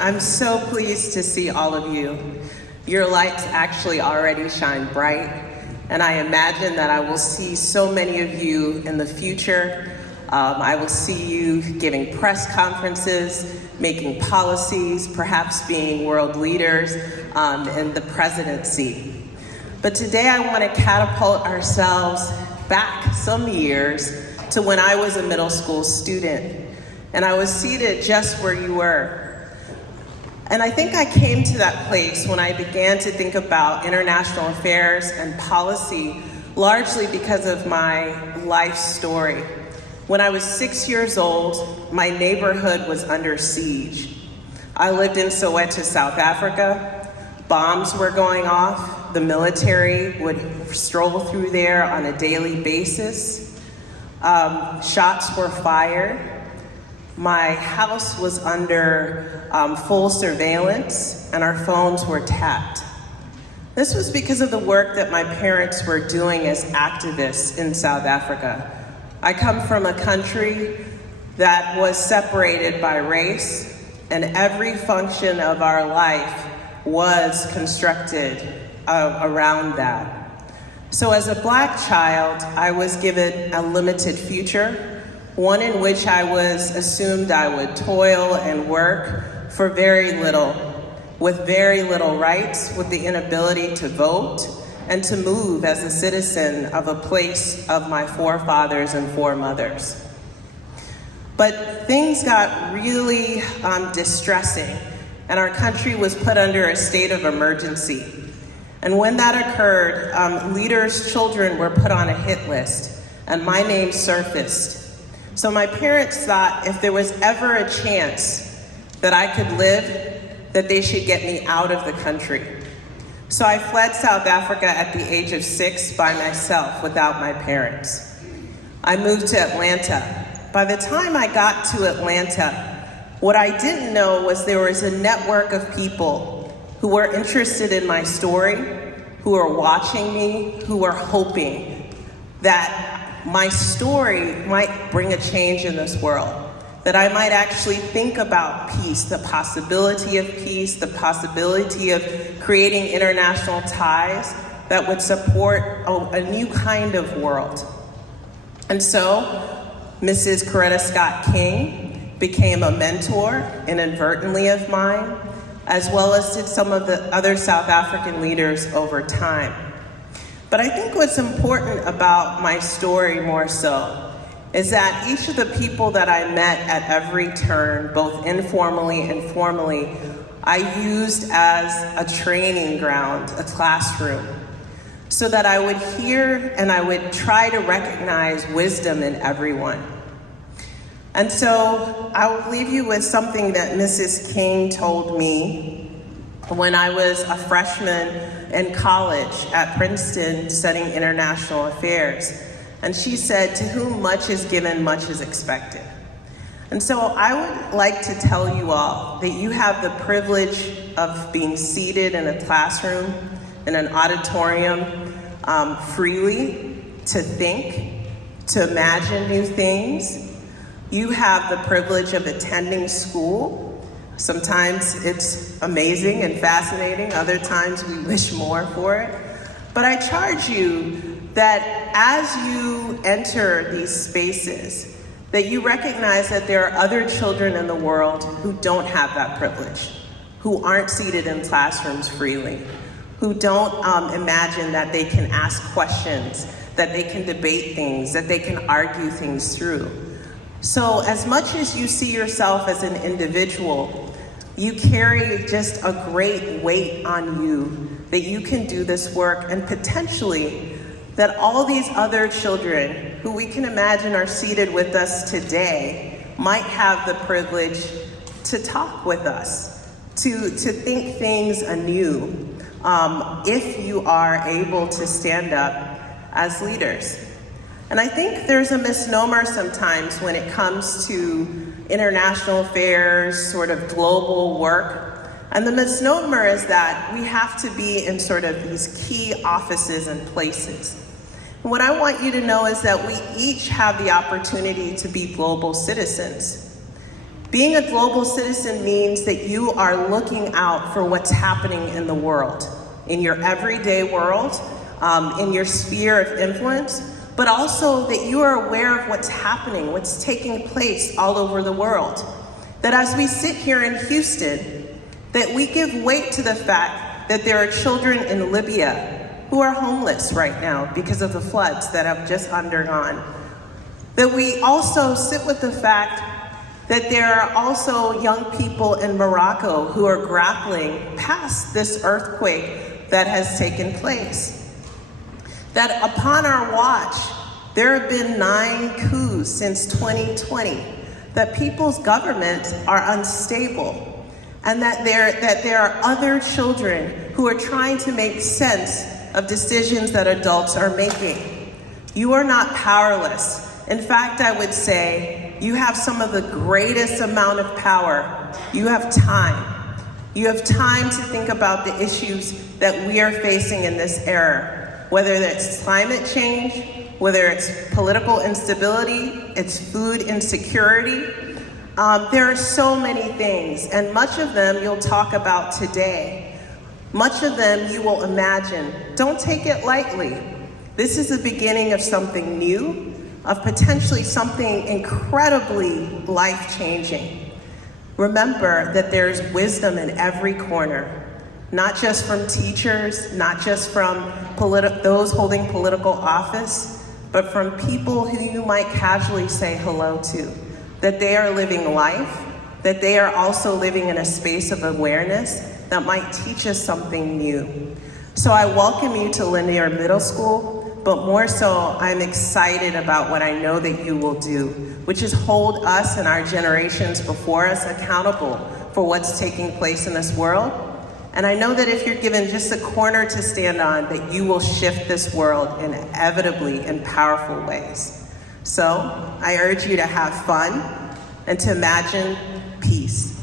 I'm so pleased to see all of you. Your lights actually already shine bright, and I imagine that I will see so many of you in the future. I will see you giving press conferences, making policies, perhaps being world leaders in the presidency. But today I want to catapult ourselves back some years to when I was a middle school student, and I was seated just where you were. And I think I came to that place when I began to think about international affairs and policy, largely because of my life story. When I was 6 years old, my neighborhood was under siege. I lived in Soweto, South Africa. Bombs were going off. The military would stroll through there on a daily basis. Shots were fired. My house was under full surveillance, and our phones were tapped. This was because of the work that my parents were doing as activists in South Africa. I come from a country that was separated by race, and every function of our life was constructed around that. So as a Black child, I was given a limited future, one in which I was assumed I would toil and work for very little, with very little rights, with the inability to vote, and to move as a citizen of a place of my forefathers and foremothers. But things got really distressing, and our country was put under a state of emergency. And when that occurred, leaders' children were put on a hit list, and my name surfaced. So my parents thought if there was ever a chance that I could live, that they should get me out of the country. So I fled South Africa at the age of 6 by myself without my parents. I moved to Atlanta. By the time I got to Atlanta, what I didn't know was there was a network of people who were interested in my story, who were watching me, who were hoping that my story might bring a change in this world, that I might actually think about peace, the possibility of peace, the possibility of creating international ties that would support a new kind of world. And so, Mrs. Coretta Scott King became a mentor, inadvertently of mine, as well as did some of the other South African leaders over time. But I think what's important about my story more so is that each of the people that I met at every turn, both informally and formally, I used as a training ground, a classroom, so that I would hear and I would try to recognize wisdom in everyone. And so I will leave you with something that Mrs. King told me when I was a freshman in college at Princeton studying international affairs. And she said, "To whom much is given, much is expected." And so I would like to tell you all that you have the privilege of being seated in a classroom, in an auditorium, freely to think, to imagine new things. You have the privilege of attending school. Sometimes it's amazing and fascinating. Other times we wish more for it. But I charge you that as you enter these spaces, that you recognize that there are other children in the world who don't have that privilege, who aren't seated in classrooms freely, who don't imagine that they can ask questions, that they can debate things, that they can argue things through. So as much as you see yourself as an individual, you carry just a great weight on you that you can do this work, and potentially that all these other children who we can imagine are seated with us today might have the privilege to talk with us, to think things anew, if you are able to stand up as leaders. And I think there's a misnomer sometimes when it comes to international affairs, sort of global work. And the misnomer is that we have to be in sort of these key offices and places. And what I want you to know is that we each have the opportunity to be global citizens. Being a global citizen means that you are looking out for what's happening in the world, in your everyday world, in your sphere of influence, but also that you are aware of what's happening, what's taking place all over the world. That as we sit here in Houston, that we give weight to the fact that there are children in Libya who are homeless right now because of the floods that have just undergone. That we also sit with the fact that there are also young people in Morocco who are grappling past this earthquake that has taken place. That upon our watch, there have been 9 coups since 2020, that people's governments are unstable, and that there are other children who are trying to make sense of decisions that adults are making. You are not powerless. In fact, I would say you have some of the greatest amount of power. You have time. You have time to think about the issues that we are facing in this era, whether it's climate change, whether it's political instability, it's food insecurity. There are so many things, and much of them you'll talk about today. Much of them you will imagine. Don't take it lightly. This is the beginning of something new, of potentially something incredibly life-changing. Remember that there's wisdom in every corner, not just from teachers, not just from those holding political office, but from people who you might casually say hello to, that they are living life, that they are also living in a space of awareness that might teach us something new. So I welcome you to Linear Middle School, but more so, I'm excited about what I know that you will do, which is hold us and our generations before us accountable for what's taking place in this world. And I know that if you're given just a corner to stand on, that you will shift this world inevitably in powerful ways. So I urge you to have fun and to imagine peace.